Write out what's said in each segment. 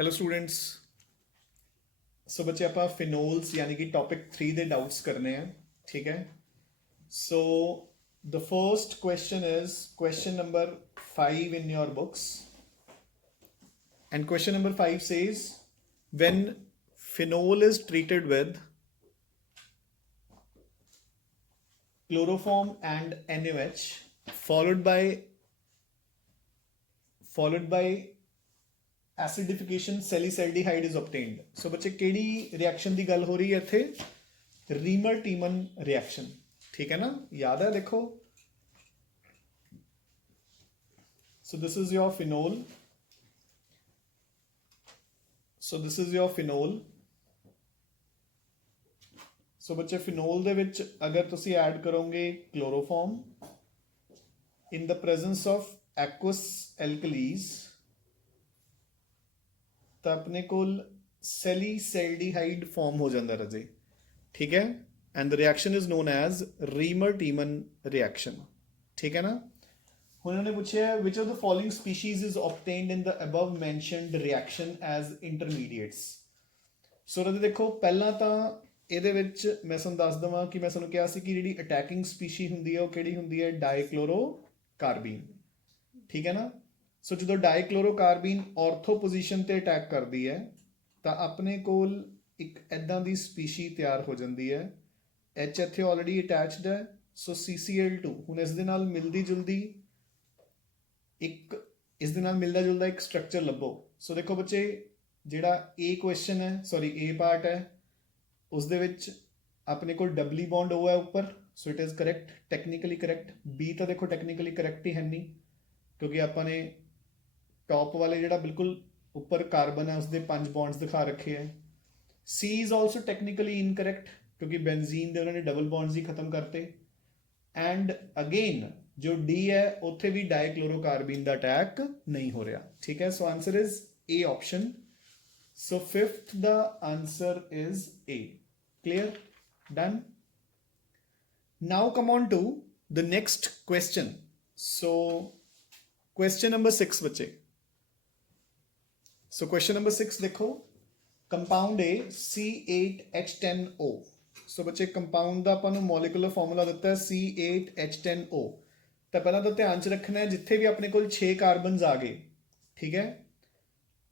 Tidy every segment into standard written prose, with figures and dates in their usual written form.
Hello students. सो बच्चे आप phenols यानी कि टॉपिक 3 ਦੇ डाउट्स करने हैं, ठीक है। So the first question is question number 5 in your books, and question number 5 says when phenol is treated with chloroform and NaOH followed by acidification salicylaldehyde is obtained. So बच्चे केड़ी reaction की गल हो रही है इत्थे? रीमर टीमन रिएक्शन, ठीक है ना, याद है? देखो, so this is your phenol, so बच्चे फिनोल दे विच अगर तुसी ऐड करोगे chloroform in the presence of aqueous alkalis तो अपने कोल सैलिसैल्डिहाइड फॉर्म हो जाता रजे, ठीक है। And the reaction is known as Reimer Tiemann reaction, ठीक है ना। हुण उन्होंने पूछा which of the following species is obtained in the above mentioned reaction as intermediates. So रजे देखो, पहला तो ਇਹਦੇ ਵਿੱਚ मैं ਤੁਹਾਨੂੰ दस देवां कि मैं ਤੁਹਾਨੂੰ ਕਿਹਾ ਸੀ कि ਜਿਹੜੀ ਅਟੈਕਿੰਗ ਸਪੀਸ਼ੀ ਹੁੰਦੀ ਹੈ ਉਹ ਕਿਹੜੀ ਹੁੰਦੀ ਹੈ? ਡਾਈਕਲੋਰੋਕਾਰਬੀਨ, ਠੀਕ ਹੈ ਨਾ। ਸੋ ਜਦੋਂ ਡਾਈਕਲੋਰੋਕਾਰਬੀਨ ਔਰਥੋ ਪੋਜੀਸ਼ਨ ਤੇ ਅਟੈਕ ਕਰਦੀ ਹੈ ਤਾਂ ਆਪਣੇ ਕੋਲ ਇੱਕ ਐਦਾਂ ਦੀ ਸਪੀਸ਼ੀ ਤਿਆਰ ਹੋ ਜਾਂਦੀ ਹੈ। ਐਚ ਇੱਥੇ ਆਲਰੇਡੀ ਅਟੈਚਡ ਹੈ, ਸੋ CCl2 ਹੁਣ ਇਸ ਦੇ ਨਾਲ ਮਿਲਦਾ ਜੁਲਦਾ ਇੱਕ ਸਟਰਕਚਰ ਲੱਭੋ। ਸੋ ਦੇਖੋ ਬੱਚੇ, ਜਿਹੜਾ A ਕੁਐਸਚਨ ਹੈ, ਸੌਰੀ A ਪਾਰਟ ਹੈ, ਉਸ ਦੇ ਵਿੱਚ ਆਪਣੇ ਕੋਲ ਡਬਲੀ ਬੌਂਡ O ਹੈ ਉੱਪਰ, so it is correct, technically correct. B ਤਾਂ ਦੇਖੋ ਟੈਕਨੀਕਲੀ ਕਰੈਕਟ ਹੀ ਹੈ ਨਹੀਂ, ਕਿਉਂਕਿ ਆਪਾਂ ਨੇ टॉप वाले जो बिल्कुल ऊपर कार्बन है उसके 5 बॉन्ड्स दिखा रखे हैं। C is also technically incorrect क्योंकि बेंजीन के उन्होंने डबल बॉन्ड्स ही खत्म करते। एंड अगेन जो D है उत्थे भी डाइक्लोरोकार्बीन का अटैक नहीं हो रहा, ठीक है। So answer is A option. So fifth the answer is A। Clear? Done. Now come on to the next question. So question number 6 बच्चे। सो क्वेश्चन नंबर 6 देखो, कंपाउंड ए C8H10O। सो बच्चे कंपाउंड का अपन मॉलिकुलर फॉर्मूला दिता है C8H10O। तो पहला तो ध्यान च रखना है जिथे भी अपने को 6 कार्बनस आ गए, ठीक है,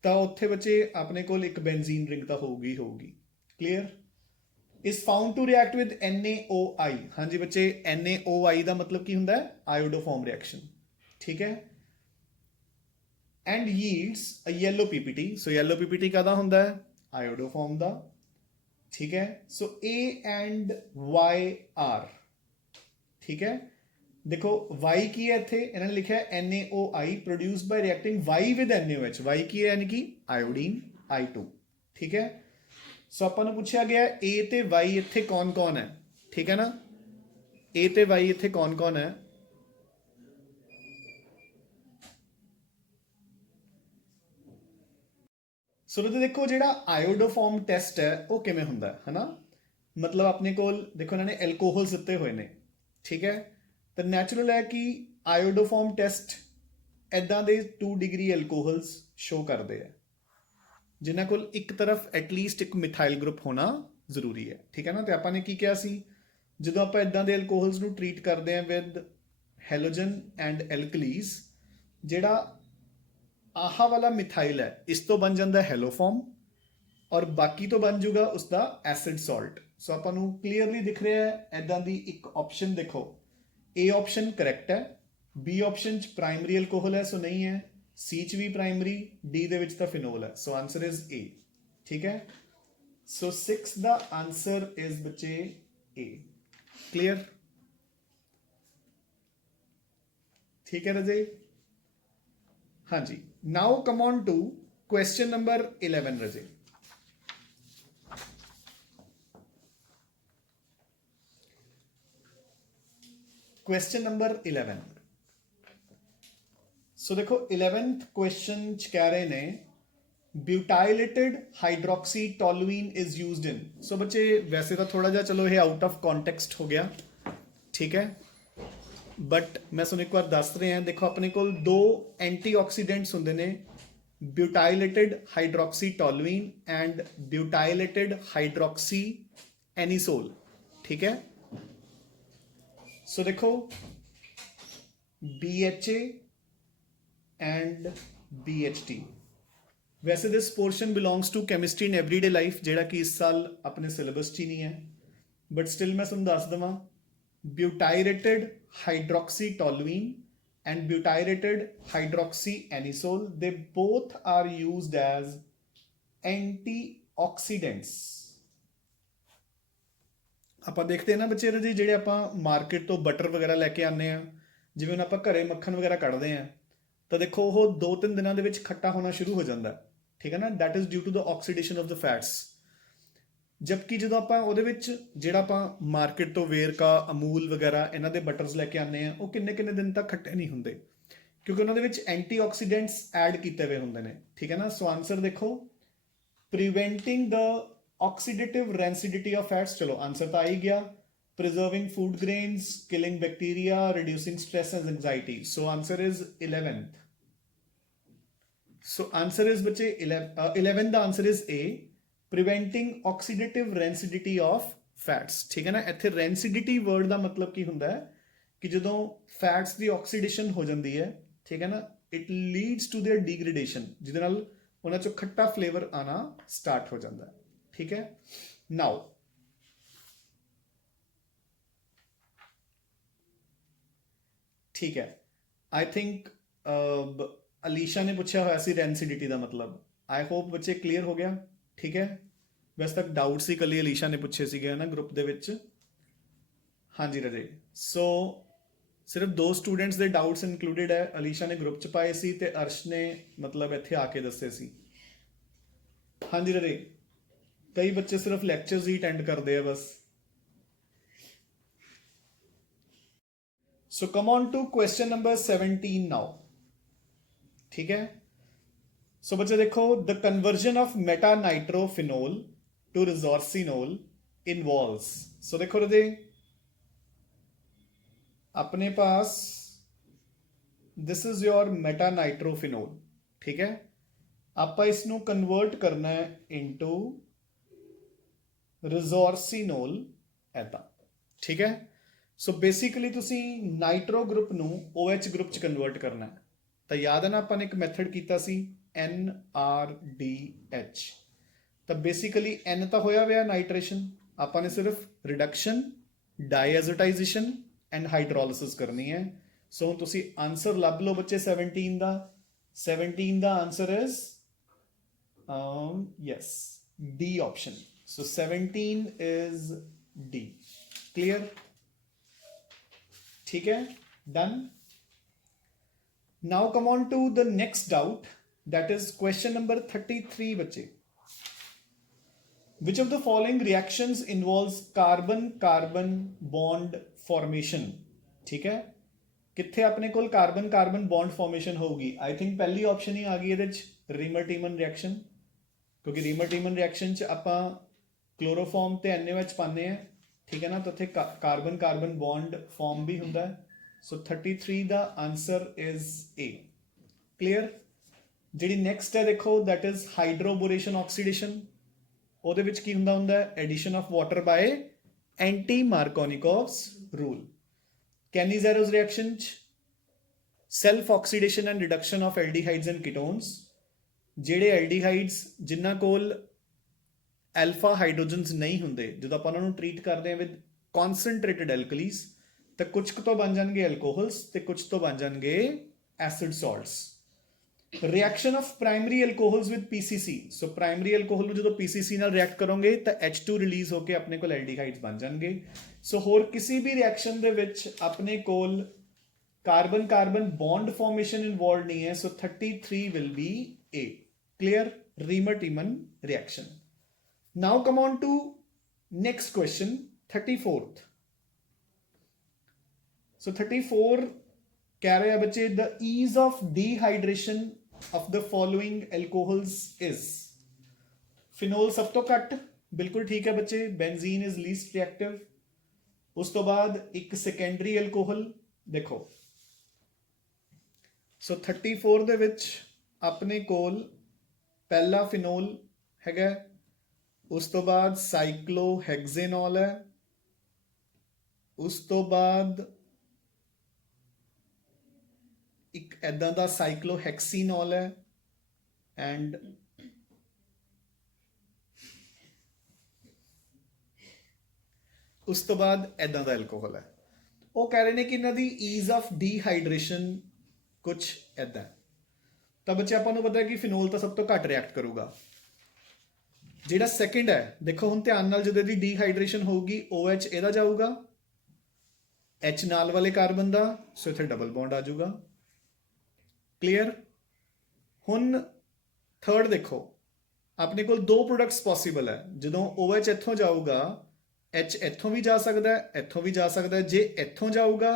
तो उत्थे बच्चे अपने को एक बेंजीन रिंग तो होगी। Clear? Is found to react with NaOI। हाँ जी बच्चे, NaOI का मतलब की होंगे? आयोडोफॉर्म रिएक्शन, ठीक है। And yields a yellow PPT। So yellow PPT का होंगे? आयोडोफॉर्म का, ठीक है। सो A एंड Y आर, ठीक है। देखो Y की है इत्थे इन्होंने लिखा है NaOI produced by reacting Y with NaOH। Y की है यानी कि आयोडीन I2, ठीक है। सो अपन पूछा गया A ते Y इत्थे कौन कौन है, ठीक है ना। A ते Y इत्थे कौन कौन है? सो देखो, जो आयोडोफॉर्म टेस्ट है वो किमें हुंदा है ना, मतलब अपने को देखो इन्होंने एल्कोहल्स दिते हुए ने, ठीक है। तो नैचुरल है कि आयोडोफॉर्म टेस्ट इदां दे 2 डिग्री एल्कोहल्स शो करते हैं जिन्हां कोल एक तरफ एटलीस्ट एक मिथाइल ग्रुप होना जरूरी है, ठीक है ना। तो आपां ने की कहा सी, जो आप इदां दे एल्कोहल्स नूं ट्रीट करते हैं विद हैलोजन एंड एल्कलीज, जिहड़ा आहा वाला मिथाइल है इस तो बन जाता है हेलोफॉर्म और बाकी तो बन जूगा उसका एसिड सॉल्ट। सो अपन क्लीयरली दिख रहा है इदां दी एक ऑप्शन देखो, A ऑप्शन करैक्ट है, B ऑप्शन प्राइमरी एल्कोहल है, सो नहीं है, C च भी प्राइमरी, D दे विच तां फिनोल है, सो आंसर इज A, ठीक है। सो 6 द आंसर इज बच्चे A। क्लियर? ठीक है रजे? हाँ जी। Now come on to question number 11 रजे। Question number 11। सो देखो 11th क्वेश्चन कह रहे ने butylated hydroxy toluene is used in. So बच्चे वैसे तो थोड़ा जा चलो ये आउट ऑफ कॉन्टेक्स्ट हो गया, ठीक है, बट मैं सुन एक बार दस रहे हैं। देखो अपने को 2 एंटीऑक्सीडेंट्स होंगे ने butylated hydroxytoluene and butylated hydroxyanisole, ठीक है। सो देखो BHA and BHT, वैसे this portion belongs to chemistry in everyday life, ਜਿਹੜਾ ਕਿ ਇਸ ਸਾਲ ਆਪਣੇ ਸਿਲੇਬਸ 'ਚ ਹੀ ਨਹੀਂ ਹੈ, ਬਟ ਸਟਿਲ ਮੈਂ ਤੁਹਾਨੂੰ ਦੱਸ ਦੇਵਾਂ butylated hydroxytoluene and butylated hydroxyanisole, they both are used as antioxidants। ਆਪਾਂ ਦੇਖਦੇ ਹਾਂ ਨਾ ਬੱਚੇ ਜੀ, ਜਿਹੜੇ ਆਪਾਂ ਮਾਰਕੀਟ ਤੋਂ ਬਟਰ ਵਗੈਰਾ ਲੈ ਕੇ ਆਉਂਦੇ ਆ, ਜਿਵੇਂ ਹੁਣ ਆਪਾਂ ਘਰੇ ਮੱਖਣ ਵਗੈਰਾ ਕੱਢਦੇ ਆ, ਤਾਂ ਦੇਖੋ ਉਹ 2-3 ਦਿਨਾਂ ਦੇ ਵਿੱਚ ਖੱਟਾ ਹੋਣਾ ਸ਼ੁਰੂ ਹੋ ਜਾਂਦਾ, ਠੀਕ ਹੈ ਨਾ। That is due to the oxidation of the fats. ਜਦਕਿ ਜਦੋਂ ਆਪਾਂ ਉਹਦੇ ਵਿੱਚ ਜਿਹੜਾ ਆਪਾਂ ਮਾਰਕੀਟ ਤੋਂ ਵੇਰਕਾ, ਅਮੂਲ ਵਗੈਰਾ ਇਹਨਾਂ ਦੇ ਬਟਰਸ ਲੈ ਕੇ ਆਉਂਦੇ ਆ, ਉਹ ਕਿੰਨੇ ਕਿੰਨੇ ਦਿਨ ਤੱਕ ਖੱਟੇ ਨਹੀਂ ਹੁੰਦੇ, ਕਿਉਂਕਿ ਉਹਨਾਂ ਦੇ ਵਿੱਚ ਐਂਟੀਆਕਸੀਡੈਂਟਸ ਐਡ ਕੀਤੇ ਹੋਏ ਹੁੰਦੇ ਨੇ, ਠੀਕ ਹੈ ਨਾ। ਸੋ ਆਨਸਰ ਦੇਖੋ preventing the oxidative rancidity of fats, ਚਲੋ ਆਨਸਰ ਤਾਂ ਆ ਹੀ ਗਿਆ। Preserving food grains, killing bacteria, reducing stress and anxiety. So answer is 11th। So answer is बच्चे 11 the answer is A, preventing oxidative rancidity of fats, ठीक है ना। ਇੱਥੇ rancidity word ਦਾ ਮਤਲਬ ਕੀ ਹੁੰਦਾ ਹੈ ਕਿ ਜਦੋਂ fats ਦੀ oxidation ਹੋ ਜਾਂਦੀ ਹੈ, ਠੀਕ ਹੈ ਨਾ, it leads to their degradation, ਜਿਹਦੇ ਨਾਲ ਉਹਨਾਂ ਚੋਂ ਖੱਟਾ ਫਲੇਵਰ ਆਣਾ ਸਟਾਰਟ ਹੋ ਜਾਂਦਾ ਹੈ, ਠੀਕ ਹੈ। now ਠੀਕ ਹੈ, I think ਅਲੀਸ਼ਾ ਨੇ ਪੁੱਛਿਆ ਹੋਇਆ ਸੀ ਰੈਂਸਿਡਿਟੀ ਦਾ ਮਤਲਬ। ਆਈ ਹੋਪ ਬੱਚੇ ਕਲੀਅਰ ਹੋ ਗਿਆ, ਠੀਕ ਹੈ। ਵੈਸੇ ਤੱਕ ਡਾਊਟ ਸੀ, ਕੱਲੀ ਅਲੀਸ਼ਾ ਨੇ ਪੁੱਛੇ ਸੀਗੇ ਨਾ ਗਰੁੱਪ ਦੇ ਵਿੱਚ। ਹਾਂਜੀ ਰਾਜੇ, ਸੋ ਸਿਰਫ 2 ਸਟੂਡੈਂਟਸ ਦੇ ਡਾਊਟਸ ਇਨਕਲੂਡਡ ਹੈ। ਅਲੀਸ਼ਾ ਨੇ ਗਰੁੱਪ 'ਚ ਪਾਏ ਸੀ ਤੇ ਅਰਸ਼ ਨੇ ਮਤਲਬ ਇੱਥੇ ਆ ਕੇ ਦੱਸੇ ਸੀ। ਹਾਂਜੀ ਰਾਜੇ, ਕਈ ਬੱਚੇ ਸਿਰਫ ਲੈਕਚਰਸ ਹੀ ਅਟੈਂਡ ਕਰਦੇ ਆ ਬਸ। So come on to question number 17 now, ठीक है। सो बच्चे देखो the conversion of meta nitrophenol to resorcinol involves. So देखो राजे, अपने पास दिस इज योर मेटानाइट्रोफिनोल, ठीक है। आप इसनों कन्वर्ट करना है इनटू रिजोर्सिनोल ऐदा, ठीक है। सो बेसिकली तुसी नाइट्रो ग्रुप नू OH ग्रुप च कन्वर्ट करना है। ਤਾਂ ਯਾਦ ਹੈ ਨਾ ਆਪਾਂ ਨੇ ਇੱਕ ਮੈਥਡ ਕੀਤਾ ਸੀ NRDH, ਤਾਂ ਬੇਸਿਕਲੀ N ਤਾਂ ਹੋਇਆ ਹੋਇਆ ਨਾਈਟ੍ਰੇਸ਼ਨ, ਆਪਾਂ ਨੇ ਸਿਰਫ ਰਿਡਕਸ਼ਨ, ਡਾਈਐਜ਼ੋਟਾਈਜੇਸ਼ਨ ਐਂਡ ਹਾਈਡਰੋਲਿਸਿਸ ਕਰਨੀ ਹੈ। ਸੋ ਹੁਣ ਤੁਸੀਂ ਆਨਸਰ ਲੱਭ ਲਓ ਬੱਚੇ 17 ਦਾ। 17 ਦਾ answer is yes D option. So 17 is D, clear, ਠੀਕ ਹੈ, done. Now come on to the next doubt, that is question number 33 बच्चे। Which of the following reactions involves carbon-carbon bond formation, ठीक है। कित्थे अपने कोल carbon-carbon bond formation होगी? I think पहली option ही आ गई ਇਹਦੇ ਚ रीमर-टीमन reaction, क्योंकि रीमर-टीमन reaction ਚ ਆਪਾਂ क्लोरोफॉर्म ਤੇ NaOH ਪਾਉਂਦੇ ਆ, ठीक है ना, तो ਉੱਥੇ carbon-carbon bond form भी ਹੁੰਦਾ है। So 33 the answer is A, clear। ਜਿਹੜੀ next ਹੈ ਦੇਖੋ, that is hydroboration oxidation। ਉਹਦੇ ਵਿੱਚ ਕੀ ਹੁੰਦਾ ਹੈ? addition of water by anti-Markovnikov's rule। Kenny-Zaros reaction ਚ self oxidation and reduction of aldehydes and ketones। ਜਿਹੜੇ aldehydes ਜਿਨ੍ਹਾਂ ਕੋਲ alpha hydrogens ਨਹੀਂ ਹੁੰਦੇ, ਜਦੋਂ ਆਪਾਂ ਉਹਨਾਂ ਨੂੰ ਟ੍ਰੀਟ ਕਰਦੇ ਹਾਂ with concentrated alkalis, ਤਾਂ ਕੁਝ ਕੁ ਤੋਂ ਬਣ ਜਾਣਗੇ ਐਲਕੋਹਲਸ ਤੇ ਕੁਝ ਤੋਂ ਬਣ ਜਾਣਗੇ acid salts. Reaction of primary alcohols with PCC। So primary alcohol ਨੂੰ ਜਦੋਂ PCC ਨਾਲ ਰਿਐਕਟ ਕਰੋਗੇ ਤਾਂ H2 ਰਿਲੀਜ਼ ਹੋ ਕੇ ਆਪਣੇ ਕੋਲ ਐਲਡੀਹਾਈਡਸ ਬਣ ਜਾਣਗੇ। ਸੋ ਹੋਰ ਕਿਸੇ ਵੀ ਰਿਐਕਸ਼ਨ ਦੇ ਵਿੱਚ ਆਪਣੇ ਕੋਲ carbon carbon bond formation involved ਨਹੀਂ ਹੈ। So 33 will be A, clear, Reimer Tiemann reaction. Now come on to next question 34th। So 34 ਕਹਿ ਰਿਹਾ ਬੱਚੇ the ease of dehydration of the following alcohols is। ਫਿਨੋਲ ਸਭ ਤੋਂ ਘੱਟ, ਬਿਲਕੁਲ ਠੀਕ ਹੈ ਬੱਚੇ। ਬੈਂਜ਼ੀਨ ਇਜ਼ ਲੀਸਟ ਰਿਐਕਟਿਵ। ਉਸ ਤੋਂ ਬਾਅਦ ਇੱਕ ਸੈਕੰਡਰੀ ਐਲਕੋਹਲ ਦੇਖੋ। ਸੋ 34 ਦੇ ਵਿੱਚ ਆਪਣੇ ਕੋਲ ਪਹਿਲਾ ਫਿਨੋਲ ਹੈਗਾ, ਉਸ ਤੋਂ ਬਾਅਦ ਸਾਈਕਲੋਹੈਗਜ਼ੇਨੋਲ ਹੈ, ਉਸ ਤੋਂ ਬਾਅਦ ਇੱਕ ਐਦਾਂ ਦਾ ਸਾਈਕਲੋਹੈਕਸੀਨੋਲ ਹੈ ਐਂਡ ਉਸ ਤੋਂ ਬਾਅਦ ਐਦਾਂ ਦਾ ਐਲਕੋਹਲ ਹੈ। ਉਹ ਕਹਿ ਰਹੇ ਨੇ ਕਿ ਇਹਨਾਂ ਦੀ ਈਜ਼ ਆਫ ਡੀਹਾਈਡਰੇਸ਼ਨ ਕੁਝ ਐਦਾਂ। ਤਾਂ ਬੱਚੇ ਆਪਾਂ ਨੂੰ ਪਤਾ ਹੈ ਕਿ ਫਿਨੋਲ ਤਾਂ ਸਭ ਤੋਂ ਘੱਟ ਰਿਐਕਟ ਕਰੂਗਾ। ਜਿਹੜਾ ਸੈਕਿੰਡ ਹੈ, ਦੇਖੋ ਹੁਣ ਧਿਆਨ ਨਾਲ, ਜਦੋਂ ਇਹਦੀ ਡੀਹਾਈਡਰੇਸ਼ਨ ਹੋਊਗੀ OH ਇਹਦਾ ਜਾਊਗਾ, H ਨਾਲ ਵਾਲੇ ਕਾਰਬਨ ਦਾ, ਸੋ ਇੱਥੇ ਡਬਲ ਬੌਂਡ ਆ ਜਾਊਗਾ। ਕਲੀਅਰ। ਹੁਣ ਥਰਡ ਦੇਖੋ, ਆਪਣੇ ਕੋਲ ਦੋ ਪ੍ਰੋਡਕਟਸ ਪੋਸੀਬਲ ਹੈ। ਜਦੋਂ OH ਇੱਥੋਂ ਜਾਊਗਾ, H ਇੱਥੋਂ ਵੀ ਜਾ ਸਕਦਾ ਹੈ, ਇੱਥੋਂ ਵੀ ਜਾ ਸਕਦਾ ਹੈ। ਜੇ ਇੱਥੋਂ ਜਾਊਗਾ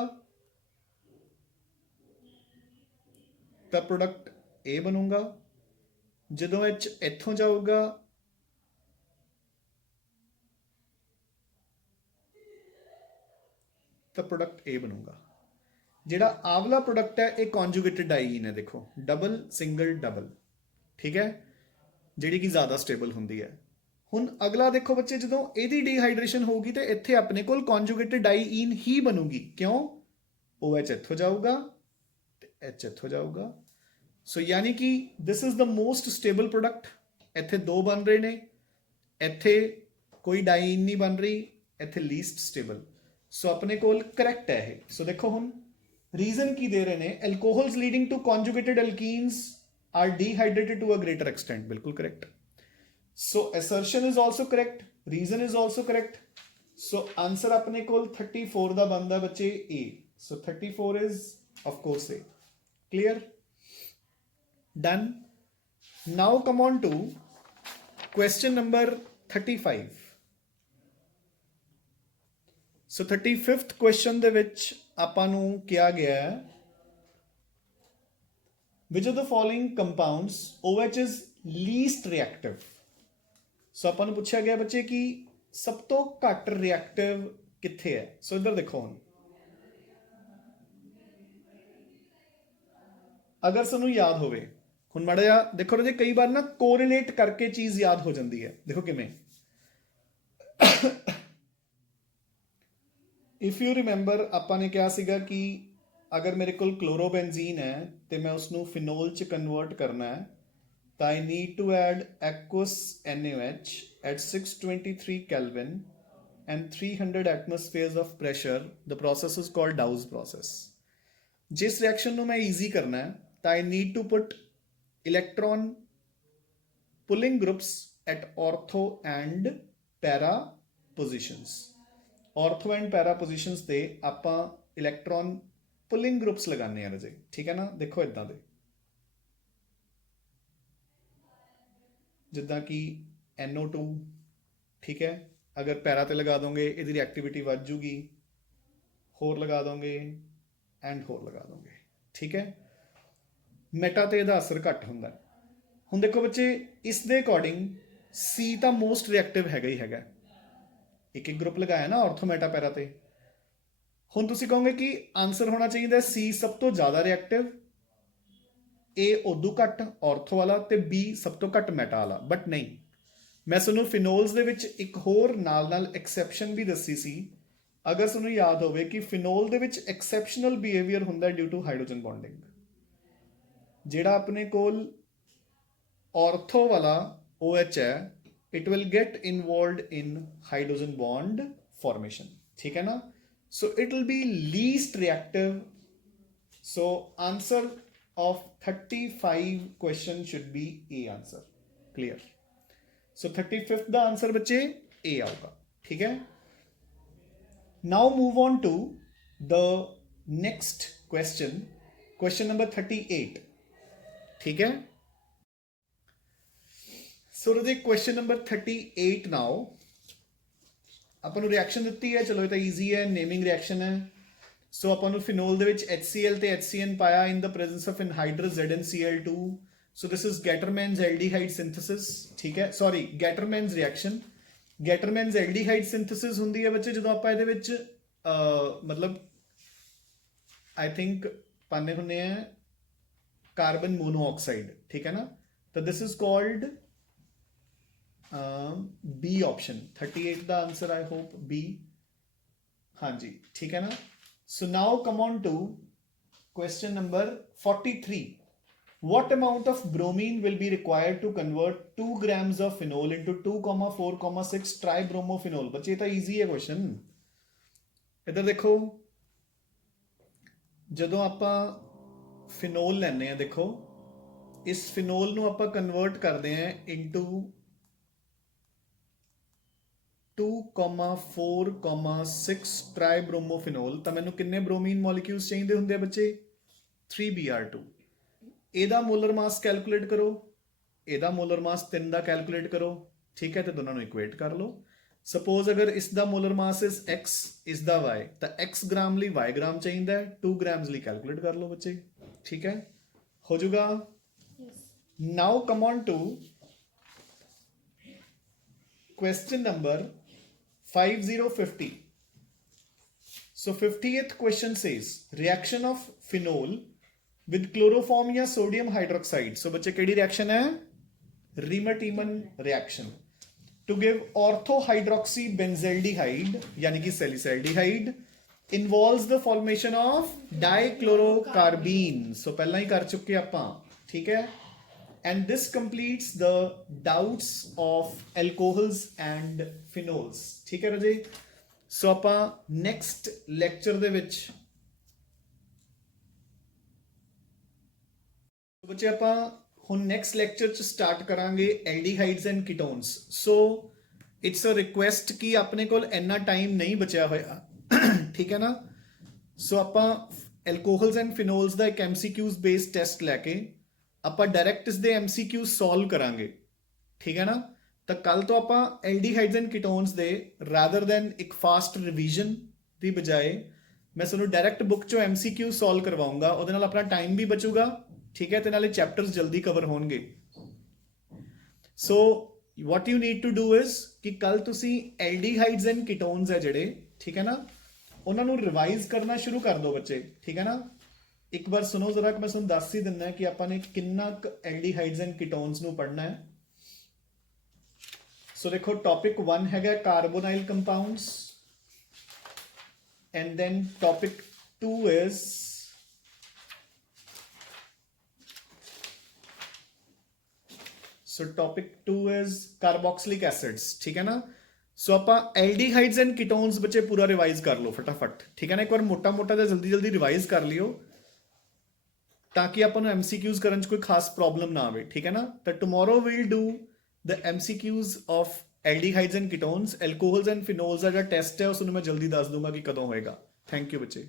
ਤਾਂ ਪ੍ਰੋਡਕਟ A ਬਣੂਗਾ, ਜਦੋਂ H ਇੱਥੋਂ ਜਾਊਗਾ ਤਾਂ ਪ੍ਰੋਡਕਟ A ਬਣੂਗਾ। ਜਿਹੜਾ ਆਵਲਾ ਪ੍ਰੋਡਕਟ ਹੈ ਇਹ ਕੌਨਜੂਗੇਟਡ ਡਾਈਈਨ ਹੈ, ਦੇਖੋ ਡਬਲ ਸਿੰਗਲ ਡਬਲ, ਠੀਕ ਹੈ, ਜਿਹੜੀ ਕਿ ਜ਼ਿਆਦਾ ਸਟੇਬਲ ਹੁੰਦੀ ਹੈ। ਹੁਣ ਅਗਲਾ ਦੇਖੋ ਬੱਚੇ, ਜਦੋਂ ਇਹਦੀ ਡੀਹਾਈਡਰੇਸ਼ਨ ਹੋਊਗੀ ਤੇ ਇੱਥੇ ਆਪਣੇ ਕੋਲ ਕੌਨਜੂਗੇਟਡ ਡਾਈਈਨ ਹੀ ਬਣੂਗੀ। ਕਿਉਂ? OH ਇੱਥੋਂ ਜਾਊਗਾ ਤੇ H ਇੱਥੋਂ ਜਾਊਗਾ। ਸੋ ਯਾਨੀ ਕਿ this is the most stable product. ਇੱਥੇ ਦੋ ਬਣ ਰਹੇ ਨੇ, ਇੱਥੇ ਕੋਈ ਡਾਈਈਨ ਨਹੀਂ ਬਣ ਰਹੀ, ਇੱਥੇ ਲੀਸਟ ਸਟੇਬਲ। ਸੋ ਆਪਣੇ ਕੋਲ ਕਰੈਕਟ ਹੈ ਇਹ। ਸੋ ਦੇਖੋ ਹੁਣ ਰੀਜ਼ਨ ਕੀ ਦੇ ਰਹੇ ਨੇ, alcohols leading to conjugated alkenes are dehydrated to a greater extent. ਬਿਲਕੁਲ correct. So assertion is also correct, reason is also correct. So answer अपने कोल 34 ਦਾ बनदा बच्चे A. So 34 is of course A. Clear? Done. Now come on to question number 35. So 35th question ਦੇ ਵਿੱਚ ਆਪਾਂ ਨੂੰ ਕਿਹਾ ਗਿਆ ਹੈ, which of the following compounds OH is least reactive? ਸੋ ਆਪਾਂ ਨੂੰ ਪੁੱਛਿਆ ਗਿਆ ਬੱਚੇ ਕਿ ਸਭ ਤੋਂ ਘੱਟ ਰਿਐਕਟਿਵ ਕਿੱਥੇ ਹੈ। ਸੋ ਇੱਧਰ ਦੇਖੋ, ਹੁਣ ਅਗਰ ਸਾਨੂੰ ਯਾਦ ਹੋਵੇ, ਹੁਣ ਮਾੜਾ ਜਿਹਾ ਦੇਖੋ ਰਾਜੇ, ਕਈ ਵਾਰ ਨਾ ਕੋਰਿਲੇਟ ਕਰਕੇ ਚੀਜ਼ ਯਾਦ ਹੋ ਜਾਂਦੀ ਹੈ। ਦੇਖੋ ਕਿਵੇਂ, ਇਫ ਯੂ ਰਿਮੈਂਬਰ ਆਪਾਂ ਨੇ ਕਿਹਾ ਸੀਗਾ ਕਿ ਅਗਰ ਮੇਰੇ ਕੋਲ ਕਲੋਰੋਬੈਂਜ਼ੀਨ ਹੈ ਤੇ ਮੈਂ ਉਸਨੂੰ ਫਿਨੋਲ ਚ ਕਨਵਰਟ ਕਰਨਾ ਹੈ, ਤਾਂ I need to add aqueous NaOH at 623 Kelvin and 300 atmospheres of pressure. The process is called Dow's process. जिस reaction ਨੂੰ ਮੈਂ easy करना है, ਤਾਂ I need to put electron pulling groups at ortho and para positions. Ortho and para positions ਤੇ ਆਪਾਂ electron pulling groups ਲਗਾਉਂਦੇ ਹਾਂ ਰਾਜੇ, ਠੀਕ ਹੈ ਨਾ। ਦੇਖੋ ਇਦਾਂ ਦੇ, ਜਿੱਦਾਂ ਕਿ NO2, ਠੀਕ ਹੈ। ਅਗਰ ਪੈਰਾ ਤੇ ਲਗਾ ਦੋਗੇ ਇਹਦੀ ਰਿਐਕਟੀਵਿਟੀ ਵੱਧ ਜੂਗੀ, ਹੋਰ ਲਗਾ ਦੋਗੇ ਐਂਡ ਹੋਰ ਲਗਾ ਦੋਗੇ, ਠੀਕ ਹੈ। ਮੈਟਾ ਤੇ ਇਹਦਾ ਅਸਰ ਘੱਟ ਹੁੰਦਾ। ਹੁਣ ਦੇਖੋ ਬੱਚੇ, ਇਸ ਦੇ ਅਕੋਰਡਿੰਗ C ਤਾਂ ਮੋਸਟ ਰਿਐਕਟਿਵ ਹੈਗਾ ਹੀ ਹੈਗਾ। ਇੱਕ ਇੱਕ ਗਰੁੱਪ ਲਗਾਇਆ ਨਾ ਆਰਥੋ ਮੈਟਾ ਪੈਰਾ ਤੇ। ਹੁਣ ਤੁਸੀਂ ਕਹੋਗੇ ਕਿ ਆਨਸਰ ਹੋਣਾ ਚਾਹੀਦਾ C ਸਭ ਤੋਂ ਜ਼ਿਆਦਾ ਰਿਐਕਟਿਵ, A ਉਦੋਂ ਘੱਟ ਆਰਥੋ ਵਾਲਾ ਤੇ B ਸਭ ਤੋਂ ਘੱਟ ਮੈਟਾ ਵਾਲਾ। ਬਟ ਨਹੀਂ, ਮੈਂ ਤੁਹਾਨੂੰ ਫਿਨੋਲਸ ਦੇ ਵਿੱਚ ਇੱਕ ਹੋਰ ਨਾਲ ਐਕਸੈਪਸ਼ਨ ਵੀ ਦੱਸੀ ਸੀ। ਅਗਰ ਤੁਹਾਨੂੰ ਯਾਦ ਹੋਵੇ ਕਿ ਫਿਨੋਲ ਦੇ ਵਿੱਚ ਐਕਸੈਪਸ਼ਨਲ ਬਿਹੇਵੀਅਰ ਹੁੰਦਾ ਡਿਊ ਟੂ ਹਾਈਡਰੋਜਨ ਬੌਂਡਿੰਗ। ਜਿਹੜਾ ਆਪਣੇ ਕੋਲ ਆਰਥੋ ਵਾਲਾ OH ਹੈ, it will get involved in hydrogen bond formation, ਠੀਕ ਹੈ ਨਾ। So it will be least reactive. So answer of 35 question should be A answer. Clear? So 35th the answer ਬੱਚੇ A ਆਊਗਾ, ਠੀਕ ਹੈ। Now move on to the next question, question number 38, ਠੀਕ ਹੈ। So ਰਾਜੇ question number 38 now, ਆਪਾਂ ਨੂੰ reaction ਦਿੱਤੀ ਹੈ, ਚਲੋ ਇਹ ਤਾਂ ਈਜ਼ੀ ਹੈ, ਨੇਮਿੰਗ ਰਿਐਕਸ਼ਨ ਹੈ। ਸੋ ਆਪਾਂ ਨੂੰ ਫਿਨੋਲ ਦੇ ਵਿੱਚ HCl ਤੇ HCN ਪਾਇਆ in the presence of anhydrous ZnCl2। So this is Gattermann's aldehyde synthesis, ਠੀਕ ਹੈ, sorry Gattermann's reaction. Gattermann's aldehyde synthesis ਹੁੰਦੀ ਹੈ ਬੱਚੇ ਜਦੋਂ ਆਪਾਂ ਇਹਦੇ ਵਿੱਚ ਮਤਲਬ ਆਈ ਥਿੰਕ ਪਾਉਂਦੇ ਹੁੰਦੇ ਆ कार्बन मोनोऑक्साइड, ठीक है ना। तो this is called B option 38 का आंसर, आई होप बी। हाँ जी, ठीक है ना। So now come on to question number 43. What amount of bromine will be required to convert 2 grams of phenol into 2,4,6 tribromophenol? बच्चे ਤਾਂ easy है question. इधर देखो, ਜਦੋਂ ਆਪਾਂ ਫਿਨੋਲ ਲੈਂਦੇ ਆ, ਦੇਖੋ ਇਸ ਫਿਨੋਲ ਨੂੰ ਆਪਾਂ ਕਨਵਰਟ ਕਰਦੇ ਆ ਇਨਟੂ 2,4,6 ਟ੍ਰਾਈਬ੍ਰੋਮੋਫਿਨੋਲ। ਤਾਂ ਮੈਨੂੰ ਕਿੰਨੇ ਬ੍ਰੋਮੀਨ ਮੋਲੀਕਿਊਲਸ ਚਾਹੀਦੇ ਹੁੰਦੇ ਆ ਬੱਚੇ? 3Br2। ਇਹਦਾ ਮੋਲਰ ਮਾਸ ਕੈਲਕੂਲੇਟ ਕਰੋ, ਇਹਦਾ ਮੋਲਰ ਮਾਸ 3 ਦਾ ਕੈਲਕੂਲੇਟ ਕਰੋ, ਠੀਕ ਹੈ, ਤੇ ਦੋਨਾਂ ਨੂੰ ਇਕੁਏਟ ਕਰ ਲਓ। ਸਪੋਜ਼ ਅਗਰ ਇਸ ਦਾ ਮੋਲਰ ਮਾਸ ਇਜ਼ x, ਇਸ ਦਾ y, ਤਾਂ x ਗ੍ਰਾਮ ਲਈ y ਗ੍ਰਾਮ ਚਾਹੀਦਾ ਹੈ, 2 ਗ੍ਰਾਮਸ ਲਈ ਕੈਲਕੂਲੇਟ ਕਰ ਲਓ ਬੱਚੇ, ਠੀਕ ਹੈ, ਹੋ ਜਾਊਗਾ। Now come on to question number 5050. So 50th question says reaction of phenol with chloroform या sodium hydroxide. So बच्चे केड़ी reaction है? Riemann-Tiemann reaction to give orthohydroxybenzaldehyde यानी कि salicylaldehyde involves the formation of dichlorocarbene. So पहला ही कर चुके आपां, ठीक है। And this completes the doubts of alcohols and phenols, ठीक है राजे। सो ਆਪਾਂ next lecture ਦੇ ਵਿੱਚ ਬੱਚੇ ਆਪਾਂ ਹੁਣ next lecture ਚ start ਕਰਾਂਗੇ aldehydes and ketones। so it's a request ਕਿ ਆਪਣੇ ਕੋਲ ਇੰਨਾ time ਨਹੀਂ ਬਚਿਆ ਹੋਇਆ, ਠੀਕ ਹੈ ਨਾ। ਸੋ ਆਪਾਂ alcohols and phenols ਦਾ ਇੱਕ MCQs based test ਲੈ ਕੇ ਆਪਾਂ ਡਾਇਰੈਕਟ ਇਸ ਦੇ MCQ ਸੋਲਵ ਕਰਾਂਗੇ, ਠੀਕ ਹੈ ਨਾ। ਤਾਂ ਕੱਲ ਤੋਂ ਆਪਾਂ ਐਲਡੀਹਾਈਡਸ ਐਂਡ ਕੀਟੋਨਸ ਦੇ ਰਾਦਰ ਦੈਨ ਇੱਕ ਫਾਸਟ ਰਿਵੀਜ਼ਨ ਦੀ ਬਜਾਏ ਮੈਂ ਤੁਹਾਨੂੰ ਡਾਇਰੈਕਟ ਬੁੱਕ ਚੋਂ MCQ ਸੋਲਵ ਕਰਵਾਉਂਗਾ। ਉਹਦੇ ਨਾਲ ਆਪਣਾ ਟਾਈਮ ਵੀ ਬਚੂਗਾ, ਠੀਕ ਹੈ, ਤੇ ਨਾਲੇ ਚੈਪਟਰਸ ਜਲਦੀ ਕਵਰ ਹੋਣਗੇ। So what you need to do is ਕਿ ਕੱਲ ਤੁਸੀਂ ਐਲਡੀਹਾਈਡਸ ਐਂਡ ਕੀਟੋਨਸ ਹੈ ਜਿਹੜੇ, ਠੀਕ ਹੈ ਨਾ, ਉਹਨਾਂ ਨੂੰ ਰਿਵਾਈਜ਼ ਕਰਨਾ ਸ਼ੁਰੂ ਕਰ ਦਿਓ ਬੱਚੇ, ਠੀਕ ਹੈ ਨਾ। ਇੱਕ ਵਾਰ ਸੁਣੋ ਜ਼ਰਾ ਕਿ ਮੈਂ ਤੁਹਾਨੂੰ ਦੱਸ ਹੀ ਦਿੰਦਾ ਕਿ ਆਪਾਂ ਨੇ ਕਿੰਨਾ ਕੁ ਐਲਡੀਹਾਈਡਸ ਐਂਡ ਕੀਟੋਨਸ ਨੂੰ ਪੜ੍ਹਨਾ ਹੈ। ਸੋ ਦੇਖੋ ਟੌਪਿਕ 1 ਹੈਗਾ carbonyl compounds, and then topic 2 is carboxylic acids, ਠੀਕ ਹੈ ਨਾ। ਸੋ ਆਪਾਂ ਐਲਡੀਹਾਈਡਸ ਐਂਡ ਕੀਟੋਨਸ ਬੱਚੇ ਪੂਰਾ ਰਿਵਾਈਜ਼ ਕਰ ਲਓ ਫਟਾਫਟ, ਠੀਕ ਹੈ ਨਾ। ਇੱਕ ਵਾਰ ਮੋਟਾ ਮੋਟਾ ਜਿਹਾ ਜਲਦੀ ਜਲਦੀ ਰਿਵਾਈਜ਼ ਕਰ ਲਿਓ ਤਾਂ ਕਿ ਆਪਾਂ ਨੂੰ MCQs ਕਰਨ 'ਚ ਕੋਈ ਖਾਸ ਪ੍ਰੋਬਲਮ ਨਾ ਆਵੇ, ਠੀਕ ਹੈ ਨਾ। ਤਾਂ tomorrow we'll do the MCQs of aldehydes and ketones. Alcohols and phenols ਦਾ ਜਿਹੜਾ ਟੈਸਟ ਹੈ ਉਸ ਨੂੰ ਮੈਂ ਜਲਦੀ ਦੱਸ ਦੂੰਗਾ ਕਿ ਕਦੋਂ ਹੋਏਗਾ। ਥੈਂਕ ਯੂ ਬੱਚੇ।